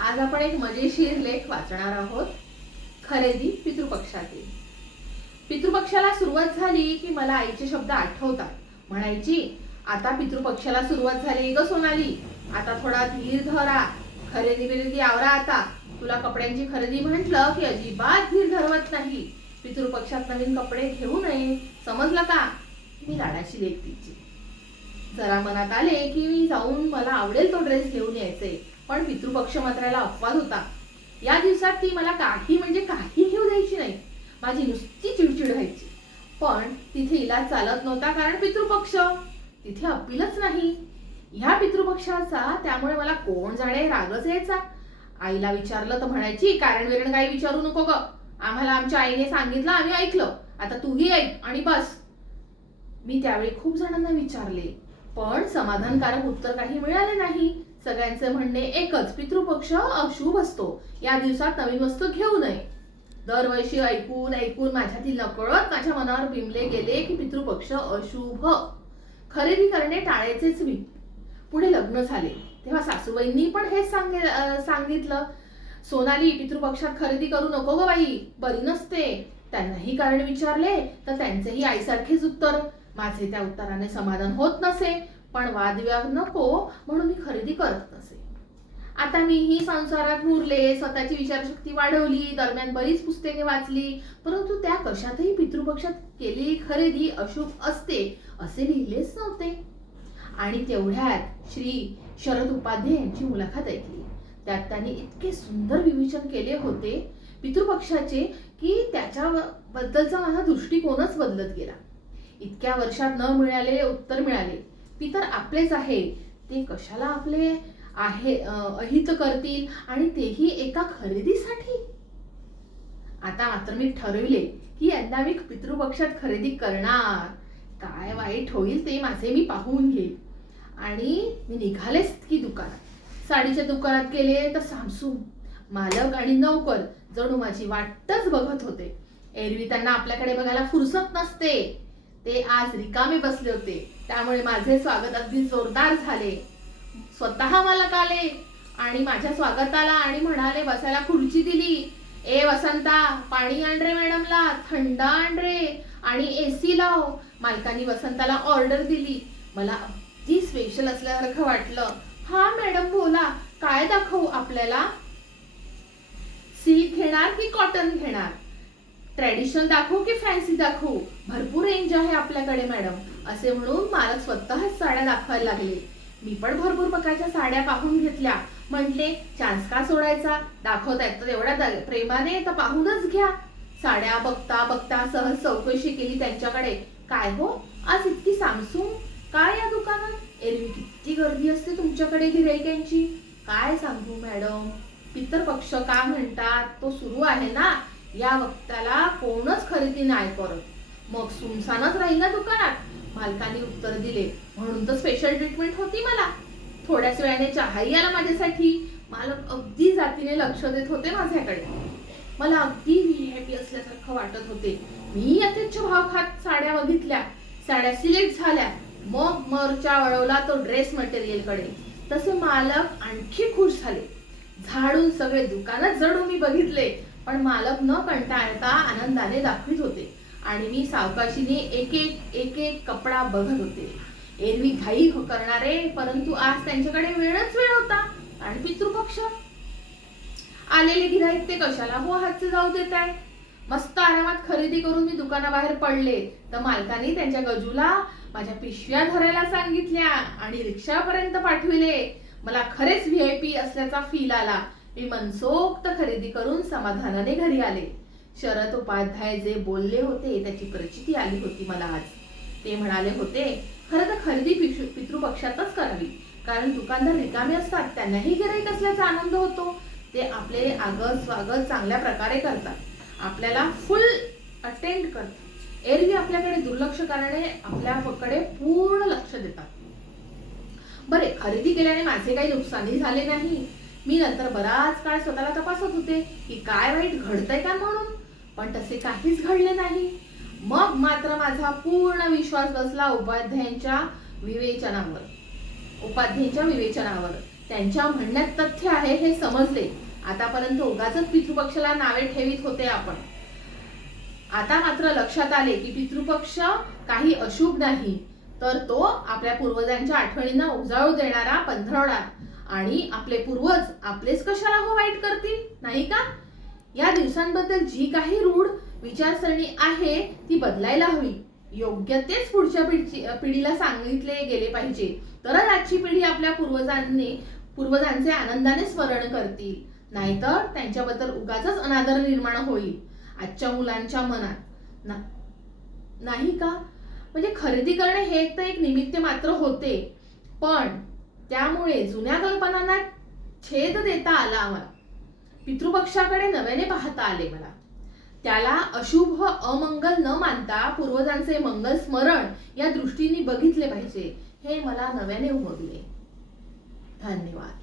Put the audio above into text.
आज आपण एक मजेशीर लेख वाचणार आहोत. खरेदी पितृपक्षातील. पितृपक्षाला सुरुवात झाली की मला आईचे शब्द आठवतात. म्हणायची, आता पितृपक्षाला सुरुवात झाली ग सोनाली, आता थोडा धीर धरा, खरेदी बिरेदी आवरा. आता तुला कपड्यांची खरेदी म्हटलं की अजिबात धीर धरवत नाही. पितृपक्षात नवीन कपडे घेऊ नये, समजलं का? मी लाडाची लेक तिची. जरा मनात आले की मी जाऊन मला आवडेल तो ड्रेस घेऊन यायचे, पण पितृपक्ष मात्राला अपवाद होता. या दिवसात ती मला काही म्हणजे काही घेऊ द्यायची नाही. माझी नुसती चिडचिड व्हायची. पण तिथे इलाज चालत नव्हता, कारण पितृपक्ष, तिथे अपीलच नाही. ह्या पितृपक्षाचा त्यामुळे मला कोण जाणे रागच यायचा. आईला विचारलं तर म्हणायची, कारण विरण काही विचारू नको ग, आम्हाला आमच्या आईने सांगितलं, आम्ही ऐकलं, आता तूही ऐक आणि बस. मी त्यावेळी खूप जणांना विचारले, पण समाधानकारक उत्तर काही मिळाले नाही. सगळ्यांचे म्हणणे एकच, पितृपक्ष अशुभ असतो, या दिवसात नवीन वस्तू घेऊ नये. दरवर्षी ऐकून ऐकून माझ्यातील नकळत माझ्या मनावर बिंबले गेले की पितृपक्ष अशुभ, खरेदी करणे टाळायचेच मी. पुढे लग्न झाले तेव्हा सासूबाईंनी पण हेच सांगितलं, सोनाली, पितृपक्षात खरेदी करू नको ग बाई, बरी नसते. त्यांनाही कारण विचारले तर त्यांचेही आईसारखेच उत्तर. माझे त्या उत्तराने समाधान होत नसे, पण वादविवाद नको म्हणून मी खरेदी करत नसे. आता मीही संसारात मुरले, स्वतःची विचारशक्ती वाढवली, दरम्यान बरीच पुस्तके वाचली, परंतु त्या कशातही पितृपक्षात केलेली खरेदी अशुभ असते असे लिहिलेच नव्हते. आणि तेवढ्यात श्री शरद उपाध्ये यांची मुलाखत ऐकली. त्यात त्यांनी इतके सुंदर विवेचन केले होते पितृपक्षाचे की त्याच्याबद्दलचा माझा दृष्टिकोनच बदलत गेला. इतक्या वर्षात न मिळालेले उत्तर मिळाले. पितर आपलेच आहे, ते कशाला आपले आहे अहित करतील, आणि तेही एका खरेदीसाठी. आता मात्र मी ठरविले की यंदा मी पितृपक्षात खरेदी करणार. काय वाईट होईल ते माझे मी पाहून घेईल. आणि मी निघालेच की दुकानात. साडीच्या दुकानात गेले तर सामसू मालक आणि नौकर जणू माझी वाटच बघत होते. एरवी त्यांना आपल्याकडे बघायला फुरसत नसते, ते आज रिकामे बसले होते, त्यामुळे माझे स्वागत अगदी जोरदार झाले. स्वतः मालक आले आणि माझ्या स्वागताला आणि म्हणाले, बसायला खुर्ची दिली. ए वसंता, पाणी आण रे मॅडमला, थंड आण रे, आणि एसी लाव. मालकांनी वसंताला ऑर्डर दिली. मला अगदी स्पेशल असल्यासारखं वाटलं. हा मॅडम बोला, काय दाखवू आपल्याला? सिल्क घेणार की कॉटन घेणार? ट्रॅडिशनल दाखवू की फॅन्सी दाखवू? भरपूर रेंज आहे आपल्याकडे मॅडम, असे म्हणून मालक स्वतःच साड्या दाखवायला लागले. मी पण भरपूर प्रकारच्या साड्या पाहून घेतल्या. म्हटले, चान्स का सोडायचा, दाखवतायत तर एवढ्या प्रेमाने तर पाहूनच घ्या. साड्या बघता बघता सहज चौकशी केली त्यांच्याकडे. काय हो, आज इतकी सामसूम काय या दुकानात? एरवी किती गर्दी असते तुमच्याकडे गिऱ्हाईकांची. काय सांगू मॅडम, पितृपक्ष का म्हणतात तो सुरू आहे ना, या वक्ताला कोणच खरेदी नाही करत, मग सुमसानच राहील ना दुकानात. मालकाने उत्तर दिले. म्हणून तर स्पेशल ट्रीटमेंट होती मला. थोड्याच वेळाने चहाही आला माझ्यासाठी. मालक अगदी जातीने लक्ष देत होते माझ्याकडे. मला अगदी व्हीआयपी असल्यासारखं वाटत होते. मी यथेच्छ भाव खात साड्या बघितल्या, साड्या सिलेक्ट झाल्या. मग मोर्चा वळवला तो ड्रेस मटेरियलकडे. तसे मालक आणखी खुश झाले. झाडून सगळे दुकानच जणू मी बघितले, पण मालक न कंटाळता आनंदाने दाखवित होते आणि मी सावकाशीने एक एक कपडा बघत होते. एरवी घाई करणारे, परंतु आज त्यांच्याकडे वेळच वेळ होता. आणि पितृपक्ष आलेले गिऱ्हाईक ते कशाला हो हातचे जाऊ देत आहे. मस्त आरामात खरेदी करून मी दुकानाबाहेर पडले तर मालकाने त्यांच्या गजूला माझ्या पिशव्या धरायला सांगितल्या आणि रिक्षापर्यंत पाठविले. मला खरेच व्हीआयपी असल्याचा फील आला. मी मनसोक्त खरेदी करून समाधानाने घरी आले. शरद उपाध्याय जे बोलले होते त्याची प्रचिती आली होती मला आज. ते म्हणाले होते, खरं तर खरेदी पितृपक्षातच करावी, कारण दुकानदार रिकामे असतात, त्यांनाही गिऱ्हाईक असल्याचा आनंद होतो. ते आपले आगत स्वागत चांगल्या प्रकारे करतात, आपल्याला फुल अटेंड करतात. एरवी आपल्याकडे दुर्लक्ष करणे आपल्याकडे पूर्ण लक्ष देतात. बरे, खरेदी केल्याने माझे काही नुकसानही झाले नाही. मी नंतर बराच काळ स्वतःला तपासत होते की काय वाईट घडतंय का म्हणून, पण तसे काहीच घडले नाही. मग मात्र माझा पूर्ण विश्वास बसला उपाध्यायांच्या विवेचनावर. त्यांच्या म्हणण्यात तथ्य आहे हे समजले. आतापर्यंत उगाचच पितृपक्षाला नावे ठेवीत होते आपण. आता मात्र लक्षात आले की पितृपक्ष काही अशुभ नाही, तर तो आपल्या पूर्वजांच्या आठवणींना उजाळू देणारा पंधरवडा. आणि आपले पूर्वज आपलेच कशाला हो वाईट करतील, नाही का? या दिवसांबद्दल जी काही रूढ विचारसरणी आहे ती बदलायला हवी. योग्य तेच पुढच्या पिढीला सांगितले गेले पाहिजे, तरच आजची पिढी आपल्या पूर्वजांचे आनंदाने स्मरण करतील. नाहीतर त्यांच्याबद्दल उगाचच अनादर निर्माण होईल आजच्या मुलांच्या मनात, नाही का? म्हणजे खरेदी करणे हे एक निमित्त मात्र होते, पण त्यामुळे जुन्या कल्पनांना छेद देता आला. आम्हाला पितृपक्षाकडे नव्याने पाहता आले. मला त्याला अशुभ अमंगल न मानता पूर्वजांचे मंगल स्मरण या दृष्टीने बघितले पाहिजे, हे मला नव्याने उमगले. धन्यवाद.